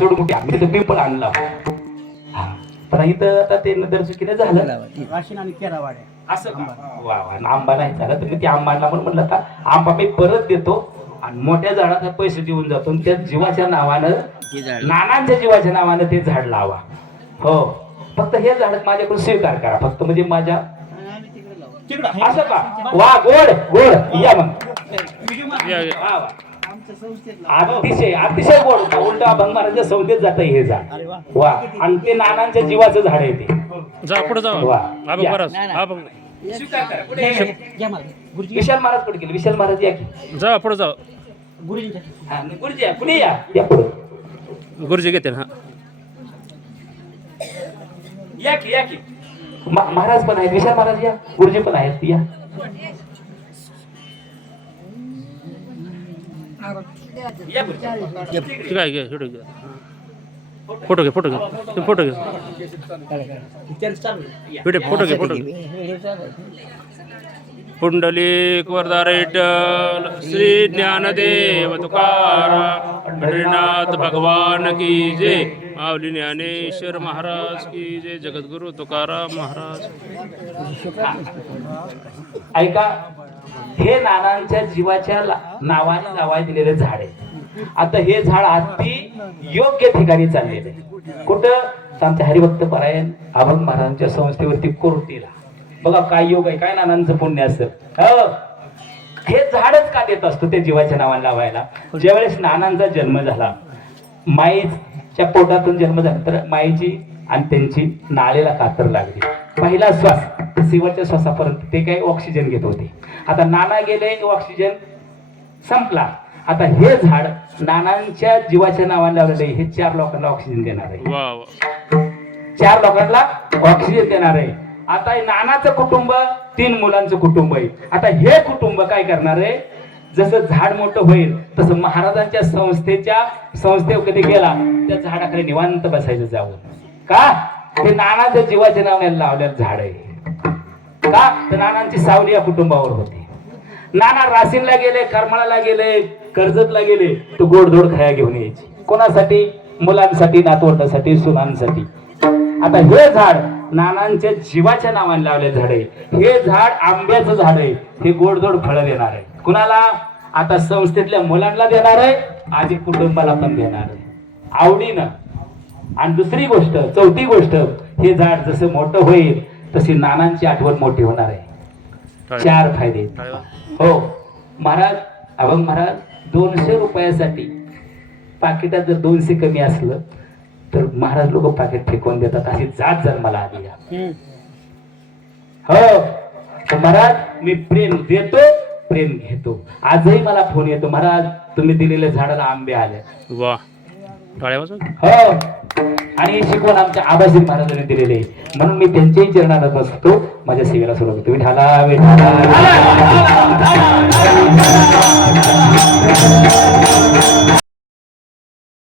सोडून मोठी आम्ही तुम्ही पण आणला. हा पण इथं आता ते नदरचुकीने झालं वाशिन आणि केरावाड्या असं का? वा वा आंबा नाही झाला तर मी त्या आंबाला पण म्हटलं आता आंबा मी परत देतो आणि मोठ्या झाडाचा पैसे देऊन जातो आणि त्या जीवाच्या नावानं नानांच्या जीवाच्या नावानं ते झाड लावा. हो फक्त हे झाड माझ्याकडून स्वीकार करा फक्त म्हणजे माझ्या असं का वा गोड गोड या मग वा वा अतिशय अतिशय गोड होता. उलट अभंग महाराजांच्या संस्थेत जात हे झाड वा आणि ते नानांच्या जीवाचं झाड आहे ते. जा पुढे जा वा अभंग महाराज अभंग स्वीकार करा. कुठे विशाल महाराज कुठे गेले? विशाल महाराज या की जा पुढे जा हा गुरुजी या कुठे या पुढे गुरुजी घेते हा या की महाराज पण आहेत विशाल महाराज या गुरुजी पण आहेत या या गुरुजी. ठीक आहे घे फोटो घे फोटो घे तुम्ही फोटो घे व्हिडिओ फोटो घे पुंडलिक वरदार विठ्ठल श्री ज्ञानदेव तुकाराम पंढरीनाथ भगवान की जय माऊली ज्ञानेश्वर महाराज की जय जगद्गुरु तुकाराम महाराज. ऐका हे नानांच्या जीवाच्या नावाने लावायला दिलेले झाड आहे. आता हे झाड अगदी योग्य ठिकाणी चाललेलं आहे. कुठं तर आमच्या हरिभक्त परायण अभंग महाराजांच्या संस्थेवरती कोर्टीला बघा काय योग आहे काय नानांचं पुण्य असेल. हे झाडच का देत असतो ते जीवाच्या नावाने लावायला. ज्यावेळेस नानांचा जन्म झाला माईच्या पोटातून जन्म झाला तर माईची आणि त्यांची नाळेला कातर लागली. पहिला श्वास शेवटच्या श्वासापर्यंत ते काही ऑक्सिजन घेत होते. आता नाना गेले ऑक्सिजन संपला. आता हे झाड नानांच्या जीवाच्या नावाने लावलेलं आहे. हे 4 लोकांना ऑक्सिजन देणार आहे. वा वा 4 लोकांना ऑक्सिजन देणार आहे. आता हे नानाचं कुटुंब 3 मुलांचं कुटुंब आहे. आता हे कुटुंब काय करणार आहे जसं झाड मोठं होईल तसं महाराजांच्या संस्थेवर कधी गेला त्या झाडाखाली निवांत बसायचं जाऊन. का ते नानाच्या जीवाच्या नावाने लावलेलं झाड आहे. का तर नानांची सावली या कुटुंबावर होती. नाना राशीनला गेले करमाळाला गेले कर्जतला गेले तर गोडधोड खाया घेऊन यायची. कोणासाठी? मुलांसाठी नातवंडासाठी सुनांसाठी. आता हे झाड नानांच्या जीवाच्या नावाने लावले झाड आहे. हे झाड आंब्याचं झाड आहे. हे गोडधोड फळं देणार आहे. कुणाला? आता संस्थेतल्या मुलांना देणार आहे आधी कुटुंबाला पण देणार आहे आवडीनं. आणि दुसरी गोष्ट चौथी गोष्ट हे झाड जसं मोठं होईल तशी नानांची आठवण मोठी होणार आहे. 4 फायदे. हो महाराज अभंग महाराज 200 रुपयासाठी पाकिटात जर 200 कमी असलं तर महाराज लोक पाकिट फेकून देतात. अशी जात जन्माला आली. हो तर महाराज मी प्रेम देतो प्रेम घेतो. आजही मला फोन येतो महाराज तुम्ही दिलेल्या झाडाला आंबे आले. वा टाळ्या वाजवा. हो आणि शिकवण आमच्या आबाश्री महाराजांनी दिलेले म्हणून मी त्यांच्याही चरणात बसतो. माझ्या सेवेला सुरू करतो. विठाला विठाला